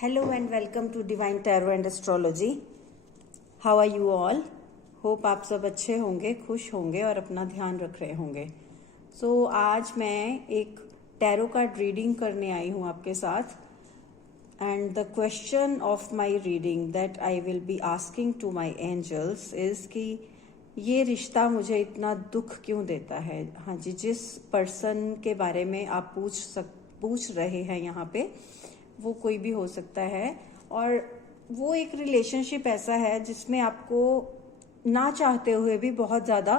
Hello and welcome to Divine Tarot and Astrology. How are you all? Hope आप सब अच्छे होंगे, खुश होंगे और अपना ध्यान रख रहे होंगे. आज मैं एक टैरो कार्ड रीडिंग करने आई हूँ आपके साथ. And the question of my reading that I will be asking to my angels is कि ये रिश्ता मुझे इतना दुख क्यों देता है. हाँ जी, जिस पर्सन के बारे में आप पूछ रहे हैं यहाँ पे, वो कोई भी हो सकता है और वो एक रिलेशनशिप ऐसा है जिसमें आपको ना चाहते हुए भी बहुत ज़्यादा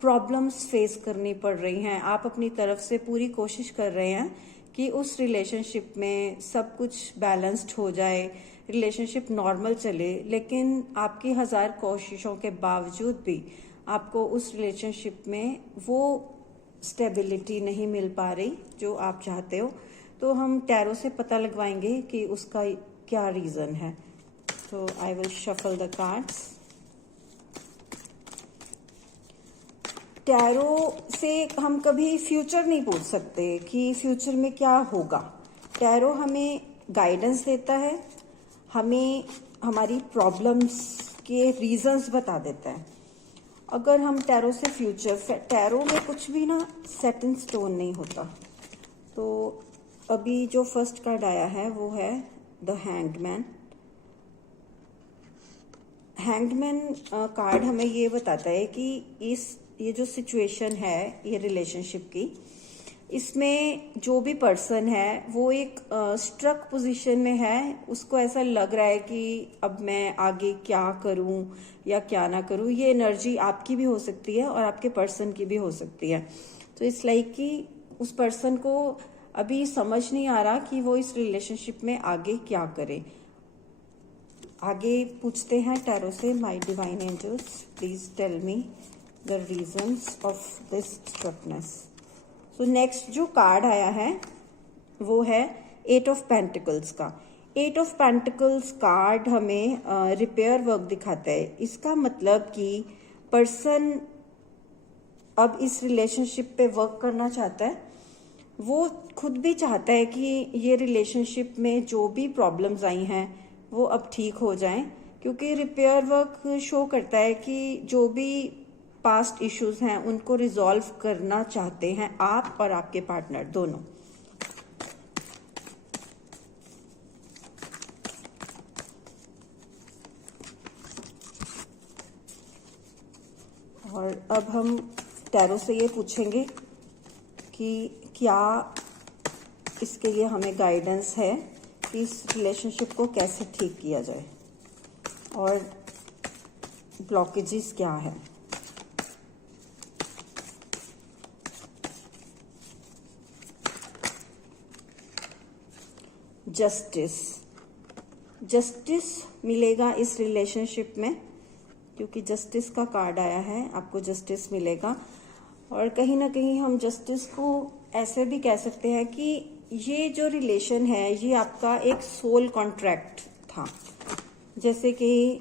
प्रॉब्लम्स फेस करनी पड़ रही हैं. आप अपनी तरफ से पूरी कोशिश कर रहे हैं कि उस रिलेशनशिप में सब कुछ बैलेंस्ड हो जाए, रिलेशनशिप नॉर्मल चले, लेकिन आपकी 1000 कोशिशों के बावजूद भी आपको उस रिलेशनशिप में वो स्टेबिलिटी नहीं मिल पा रही जो आप चाहते हो. तो हम टैरो से पता लगवाएंगे कि उसका क्या रीजन है. तो I will shuffle the cards. Tarot से हम कभी फ्यूचर नहीं पूछ सकते कि फ्यूचर में क्या होगा. टैरो हमें गाइडेंस देता है, हमें हमारी प्रॉब्लम्स के रीजंस बता देता है. अगर हम टैरो से टैरो में कुछ भी ना सेट इन स्टोन नहीं होता. तो अभी जो फर्स्ट कार्ड आया है वो है द हैंगमैन. हैंगमैन कार्ड हमें ये बताता है कि ये जो सिचुएशन है ये रिलेशनशिप की, इसमें जो भी पर्सन है वो एक स्ट्रक पोजीशन में है. उसको ऐसा लग रहा है कि अब मैं आगे क्या करूं या क्या ना करूं. ये एनर्जी आपकी भी हो सकती है और आपके पर्सन की भी हो सकती है. तो इस लाइक कि उस पर्सन को अभी समझ नहीं आ रहा कि वो इस रिलेशनशिप में आगे क्या करे. आगे पूछते हैं टैरो से. My divine angels, please tell me the reasons of this stuckness. So next जो कार्ड आया है वो है 8 ऑफ पेंटिकल्स का. 8 ऑफ पेंटिकल्स कार्ड हमें रिपेयर वर्क दिखाता है. इसका मतलब कि पर्सन अब इस रिलेशनशिप पे वर्क करना चाहता है. वो खुद भी चाहता है कि ये रिलेशनशिप में जो भी प्रॉब्लम्स आई हैं वो अब ठीक हो जाएं, क्योंकि रिपेयर वर्क शो करता है कि जो भी पास्ट इश्यूज हैं उनको रिजॉल्व करना चाहते हैं आप और आपके पार्टनर दोनों. और अब हम टैरो से ये पूछेंगे कि क्या इसके लिए हमें गाइडेंस है कि इस रिलेशनशिप को कैसे ठीक किया जाए और ब्लॉकेजेस क्या है. जस्टिस मिलेगा इस रिलेशनशिप में, क्योंकि जस्टिस का कार्ड आया है. आपको जस्टिस मिलेगा और कहीं ना कहीं हम जस्टिस को ऐसे भी कह सकते हैं कि ये जो रिलेशन है ये आपका एक सोल कॉन्ट्रैक्ट था. जैसे कि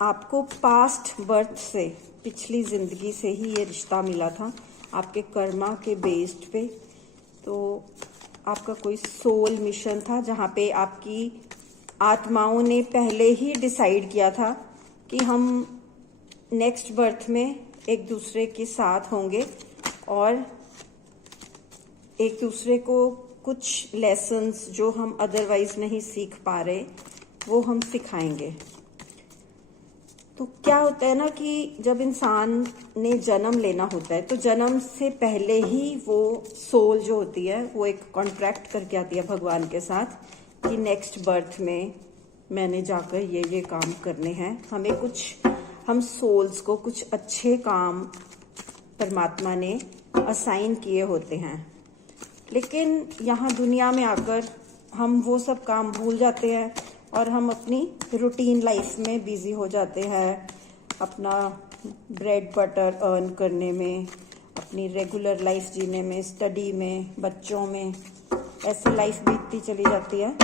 आपको पास्ट बर्थ से, पिछली जिंदगी से ही ये रिश्ता मिला था आपके कर्मा के बेस्ड पे. तो आपका कोई सोल मिशन था जहाँ पे आपकी आत्माओं ने पहले ही डिसाइड किया था कि हम नेक्स्ट बर्थ में एक दूसरे के साथ होंगे और एक दूसरे को कुछ लेसन्स जो हम अदरवाइज नहीं सीख पा रहे वो हम सिखाएंगे. तो क्या होता है ना कि जब इंसान ने जन्म लेना होता है तो जन्म से पहले ही वो सोल जो होती है वो एक कॉन्ट्रैक्ट करके आती है भगवान के साथ कि नेक्स्ट बर्थ में मैंने जाकर ये काम करने हैं. हम सोल्स को कुछ अच्छे काम परमात्मा ने असाइन किए होते हैं, लेकिन यहाँ दुनिया में आकर हम वो सब काम भूल जाते हैं और हम अपनी रूटीन लाइफ में बिजी हो जाते हैं. अपना ब्रेड बटर अर्न करने में, अपनी रेगुलर लाइफ जीने में, स्टडी में, बच्चों में, ऐसे लाइफ बीतती चली जाती है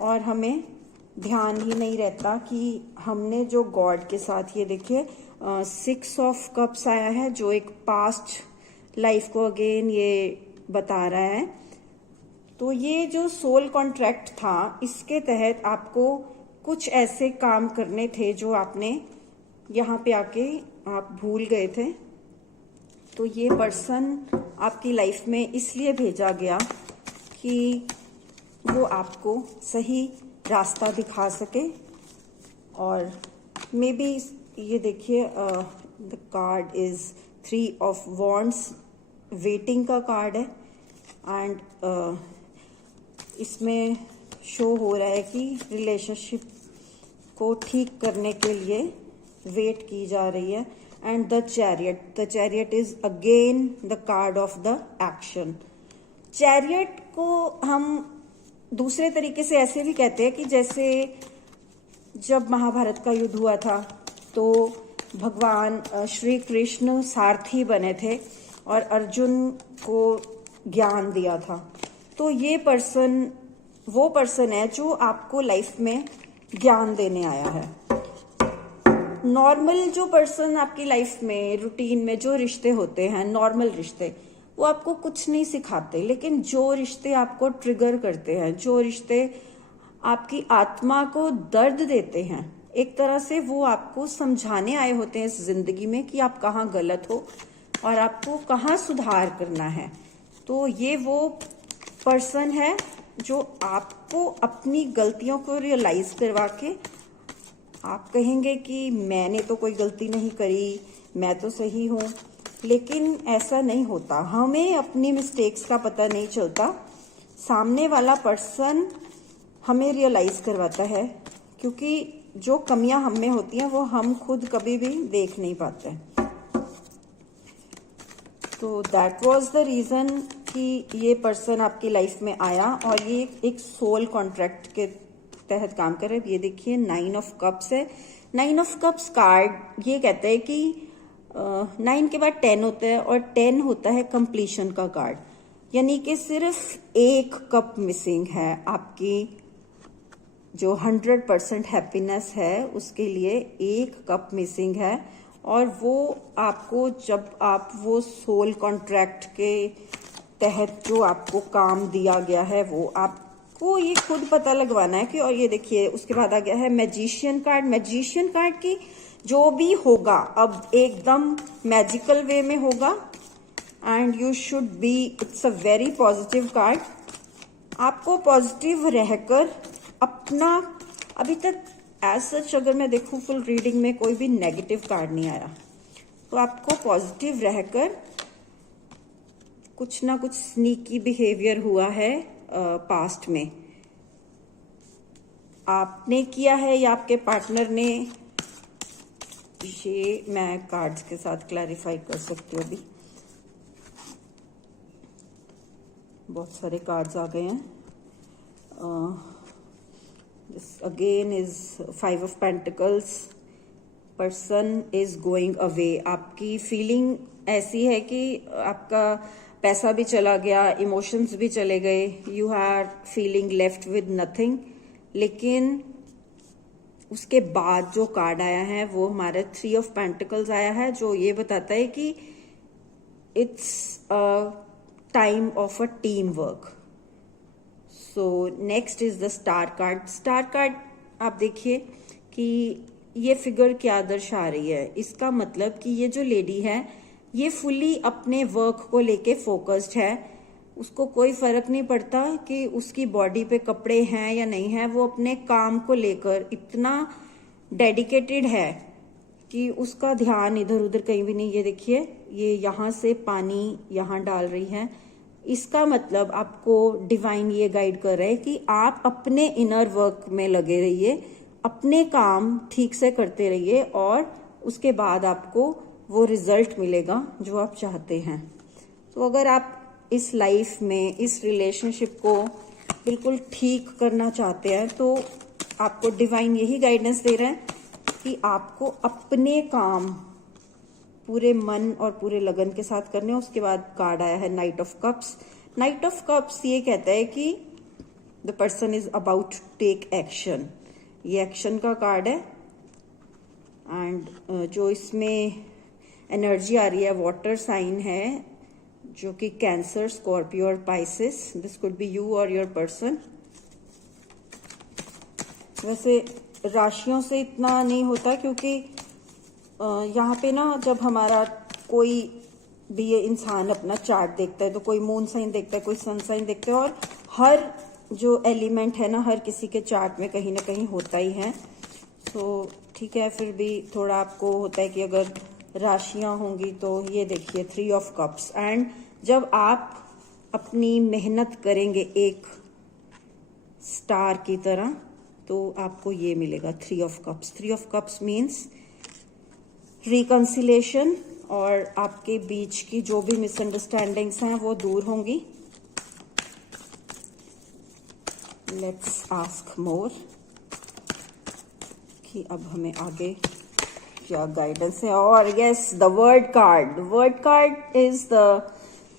और हमें ध्यान ही नहीं रहता कि हमने जो गॉड के साथ, ये देखिए 6 ऑफ कप्स आया है जो एक पास्ट लाइफ को अगेन ये बता रहा है तो ये जो सोल कॉन्ट्रैक्ट था, इसके तहत आपको कुछ ऐसे काम करने थे जो आपने यहाँ पे आके आप भूल गए थे। तो ये पर्सन आपकी लाइफ में इसलिए भेजा गया कि वो आपको सही रास्ता दिखा सके। और मे बी ये देखिए, the card is 3 of wands, waiting का कार्ड है। एंड इसमें शो हो रहा है कि रिलेशनशिप को ठीक करने के लिए वेट की जा रही है। And the chariot is again the card of the action. Chariot को हम दूसरे तरीके से ऐसे भी कहते हैं कि जैसे जब महाभारत का युद्ध हुआ था तो भगवान श्री कृष्ण सारथी बने थे और अर्जुन को ज्ञान दिया था। तो ये पर्सन वो पर्सन है जो आपको लाइफ में ज्ञान देने आया है। नॉर्मल जो पर्सन आपकी लाइफ में रूटीन में जो रिश्ते होते हैं, नॉर्मल रिश्ते, वो आपको कुछ नहीं सिखाते, लेकिन जो रिश्ते आपको ट्रिगर करते हैं, जो रिश्ते आपकी आत्मा को दर्द देते हैं, एक तरह से वो आपको समझाने आए होते हैं इस जिंदगी में कि आप कहाँ गलत हो और आपको कहाँ सुधार करना है। तो ये वो पर्सन है जो आपको अपनी गलतियों को रियलाइज करवा के आप कहेंगे कि मैंने तो कोई गलती नहीं करी, मैं तो सही हूं। लेकिन ऐसा नहीं होता, हमें अपनी मिस्टेक्स का पता नहीं चलता, सामने वाला पर्सन हमें रियलाइज करवाता है, क्योंकि जो कमियां हम में होती हैं वो हम खुद कभी भी देख नहीं पाते। तो दैट वाज द रीजन कि ये पर्सन आपकी लाइफ में आया और ये एक सोल कॉन्ट्रैक्ट के तहत काम कर रहे हैं। ये देखिए 9 ऑफ कप्स है। 9 ऑफ कप्स कार्ड ये कहता है कि 9 के बाद 10 होता है और 10 होता है कंप्लीशन का कार्ड, यानी कि सिर्फ एक कप मिसिंग है आपकी जो 100% हैप्पीनेस है उसके लिए एक कप मिसिंग है। और वो आपको जब आप वो सोल कॉन्ट्रैक्ट के तहत जो आपको काम दिया गया है वो आपको ये खुद पता लगवाना है कि। और ये देखिए उसके बाद आ गया है मैजिशियन कार्ड। मैजिशियन कार्ड की जो भी होगा अब एकदम मैजिकल वे में होगा and you should be, it's a very positive card. आपको पॉजिटिव रहकर अपना, अभी तक एज सच अगर मैं देखूं फुल रीडिंग में कोई भी नेगेटिव कार्ड नहीं आया, तो आपको पॉजिटिव रहकर कुछ ना कुछ स्नीकी बिहेवियर हुआ है पास्ट में, आपने किया है या आपके पार्टनर ने, ये मैं कार्ड्स के साथ क्लैरिफाई कर सकती हूँ। अभी बहुत सारे कार्ड्स आ गए हैं। This again is 5 of Pentacles. Person is going away. आपकी फीलिंग ऐसी है कि आपका पैसा भी चला गया, इमोशंस भी चले गए, you are feeling left with nothing. लेकिन उसके बाद जो कार्ड आया है वो हमारे 3 ऑफ पेंटिकल्स आया है, जो ये बताता है कि it's a time of a team work. So next is the star card. Star card आप देखिए कि ये फिगर क्या दर्शा रही है। इसका मतलब कि ये जो लेडी है ये फुली अपने वर्क को लेके फोकस्ड है, उसको कोई फर्क नहीं पड़ता कि उसकी बॉडी पे कपड़े हैं या नहीं है, वो अपने काम को लेकर इतना डेडिकेटेड है कि उसका ध्यान इधर उधर कहीं भी नहीं। ये देखिए ये यहाँ से पानी यहाँ डाल रही है, इसका मतलब आपको डिवाइन ये गाइड कर रहा है कि आप अपने इनर वर्क में लगे रहिए, अपने काम ठीक से करते रहिए और उसके बाद आपको वो रिजल्ट मिलेगा जो आप चाहते हैं। तो अगर आप इस लाइफ में इस रिलेशनशिप को बिल्कुल ठीक करना चाहते हैं तो आपको डिवाइन यही गाइडेंस दे रहा है कि आपको अपने काम पूरे मन और पूरे लगन के साथ करने। उसके बाद कार्ड आया है knight of cups. Knight of cups ये कहता है कि the person is about to take action, ये एक्शन का कार्ड है। एंड जो इसमें एनर्जी आ रही है वाटर साइन है, जो कि कैंसर, स्कॉर्पियो और Pisces, this could be you और योर पर्सन। वैसे राशियों से इतना नहीं होता, क्योंकि यहाँ पे ना जब हमारा कोई भी ये इंसान अपना चार्ट देखता है तो कोई मून साइन देखता है, कोई सन साइन देखता है, और हर जो एलिमेंट है ना हर किसी के चार्ट में कहीं ना कहीं होता ही है। तो ठीक है, फिर भी थोड़ा आपको होता है कि अगर राशियां होंगी तो ये देखिए 3 ऑफ कप्स। एंड जब आप अपनी मेहनत करेंगे एक स्टार की तरह तो आपको ये मिलेगा 3 of cups. 3 of cups means reconciliation, और आपके बीच की जो भी मिसअंडरस्टैंडिंग्स हैं वो दूर होंगी। लेट्स आस्क मोर कि अब हमें आगे क्या गाइडेंस है। और yes, the word card, word card is the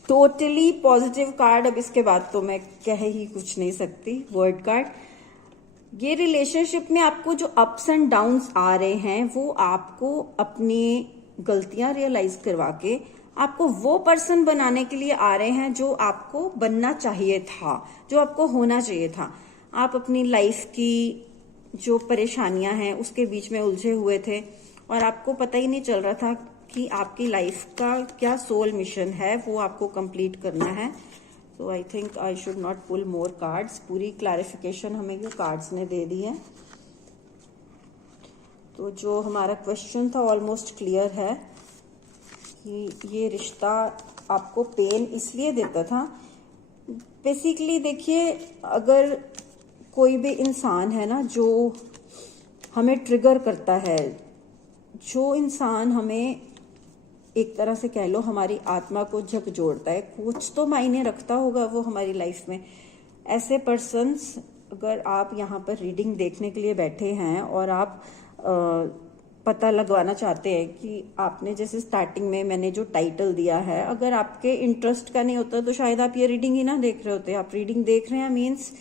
totally positive card. अब इसके बाद तो मैं कह ही कुछ नहीं सकती। वर्ड कार्ड, ये रिलेशनशिप में आपको जो अप्स एंड डाउन्स आ रहे हैं वो आपको अपनी गलतियां रियलाइज करवा के आपको वो पर्सन बनाने के लिए आ रहे हैं जो आपको बनना चाहिए था, जो आपको होना चाहिए था। आप अपनी लाइफ की जो परेशानियां हैं उसके बीच में उलझे हुए थे और आपको पता ही नहीं चल रहा था कि आपकी लाइफ का क्या सोल मिशन है, वो आपको कंप्लीट करना है। So I think I should not pull more cards. पूरी क्लैरिफिकेशन हमें ये कार्ड्स ने दे दी है। तो जो हमारा क्वेश्चन था ऑलमोस्ट क्लियर है कि ये रिश्ता आपको पेन इसलिए देता था। बेसिकली देखिए, अगर कोई भी इंसान है ना जो हमें ट्रिगर करता है, जो इंसान हमें एक तरह से कह लो हमारी आत्मा को झकझोरता है, कुछ तो मायने रखता होगा वो हमारी लाइफ में। ऐसे पर्सन्स, अगर आप यहाँ पर रीडिंग देखने के लिए बैठे हैं और आप पता लगवाना चाहते हैं कि आपने जैसे स्टार्टिंग में मैंने जो टाइटल दिया है, अगर आपके इंटरेस्ट का नहीं होता तो शायद आप ये रीडिंग ही ना देख रहे होते। आप रीडिंग देख रहे हैं मीन्स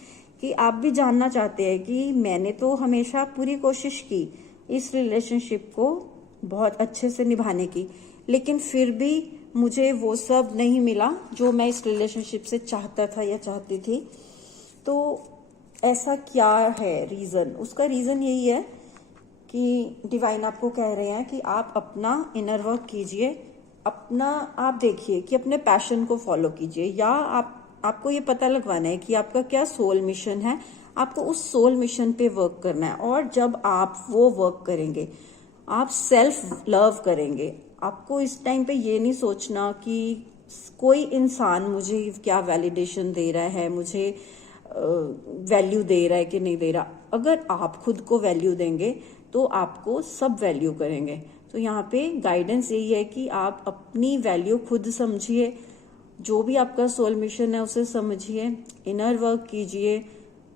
कि आप भी जानना चाहते हैं कि मैंने तो हमेशा पूरी कोशिश की इस रिलेशनशिप को बहुत अच्छे से निभाने की, लेकिन फिर भी मुझे वो सब नहीं मिला जो मैं इस रिलेशनशिप से चाहता था या चाहती थी। तो ऐसा क्या है रीजन? उसका रीजन यही है कि डिवाइन आपको कह रहे हैं कि आप अपना इनर वर्क कीजिए, अपना आप देखिए कि अपने पैशन को फॉलो कीजिए, या आपको ये पता लगवाना है कि आपका क्या सोल मिशन है। आपको उस सोल मिशन पे वर्क करना है। और जब आप वो वर्क करेंगे, आप सेल्फ लव करेंगे। आपको इस टाइम पे ये नहीं सोचना कि कोई इंसान मुझे क्या वैलिडेशन दे रहा है, मुझे वैल्यू दे रहा है कि नहीं दे रहा। अगर आप खुद को वैल्यू देंगे तो आपको सब वैल्यू करेंगे। तो यहाँ पे गाइडेंस यही है कि आप अपनी वैल्यू खुद समझिए, जो भी आपका सोल मिशन है उसे समझिए, इनर वर्क कीजिए,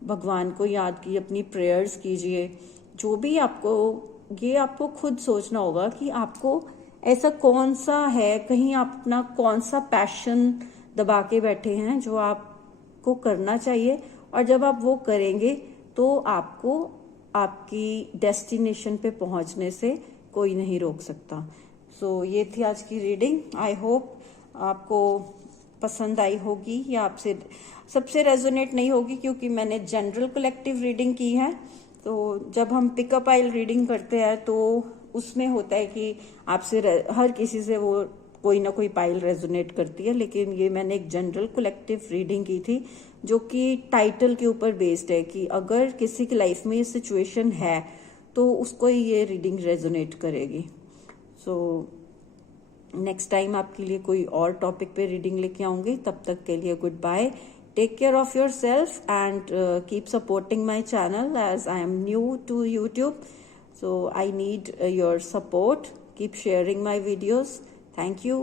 भगवान को याद कीजिए, अपनी प्रेयर्स कीजिए। जो भी आपको खुद सोचना होगा कि आपको ऐसा कौन सा है, कहीं आप अपना कौन सा पैशन दबा के बैठे हैं जो आपको करना चाहिए। और जब आप वो करेंगे तो आपको आपकी डेस्टिनेशन पे पहुंचने से कोई नहीं रोक सकता। सो ये थी आज की रीडिंग। आई होप आपको पसंद आई होगी या आपसे सबसे रेजोनेट नहीं होगी, क्योंकि मैंने जनरल कलेक्टिव रीडिंग की है। तो जब हम पिकअप आइल रीडिंग करते हैं तो उसमें होता है कि आपसे हर किसी से वो कोई ना कोई पाइल रेजोनेट करती है, लेकिन ये मैंने एक जनरल कलेक्टिव रीडिंग की थी जो कि टाइटल के ऊपर बेस्ड है कि अगर किसी की लाइफ में ये सिचुएशन है तो उसको ये रीडिंग रेजोनेट करेगी। सो नेक्स्ट टाइम आपके लिए कोई और टॉपिक पे रीडिंग लेके आऊंगी। तब तक के लिए good bye, take care of yourself and keep supporting my channel as I am new to YouTube. So I need your support. Keep sharing my videos. Thank you.